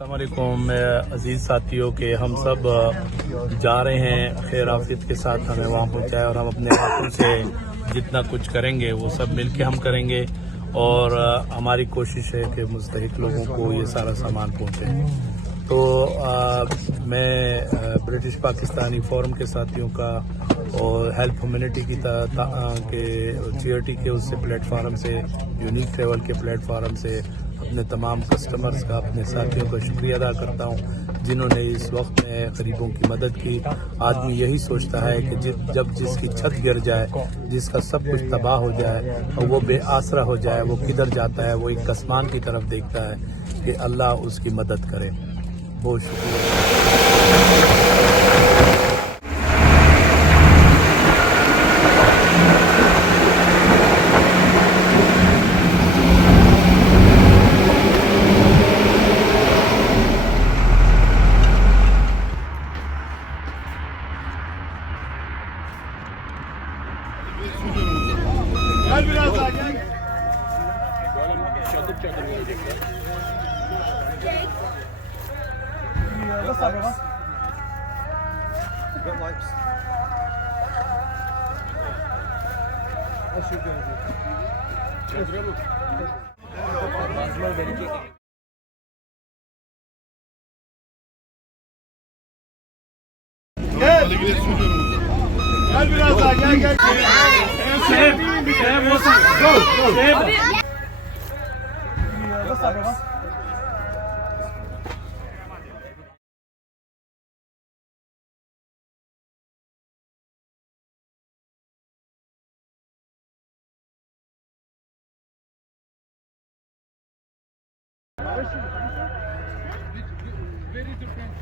अस्सलामुअलैकुम अजीज़ साथियों के हम सब जा रहे हैं खैर आफियत के साथ हमें वहाँ पहुँचाए और हम अपने हाथों से जितना कुछ करेंगे वो सब मिल के हम करेंगे और हमारी कोशिश है कि मुस्तहिक लोगों को ये सारा सामान पहुँचे। तो मैं ब्रिटिश पाकिस्तानी फोरम के साथियों का और हेल्प ह्यूमैनिटी की के चैरिटी के उससे प्लेटफार्म से यूनिक ट्रैवल के प्लेटफार्म से अपने तमाम कस्टमर्स का अपने साथियों का शुक्रिया अदा करता हूं जिन्होंने इस वक्त में गरीबों की मदद की। आदमी यही सोचता है कि जब जिसकी छत गिर जाए, जिसका सब कुछ तबाह हो जाए और वो बेआसरा हो जाए, वो किधर जाता है? वो एक आसमान की तरफ देखता है कि अल्लाह उसकी मदद करे। बहुत शुक्रिया। Gel biraz daha gel. Çadır çadır gelecekler. Bas abi bas. Çadıra mı? Gel. Gel biraz daha gel gel. Bas abi bas. Very different.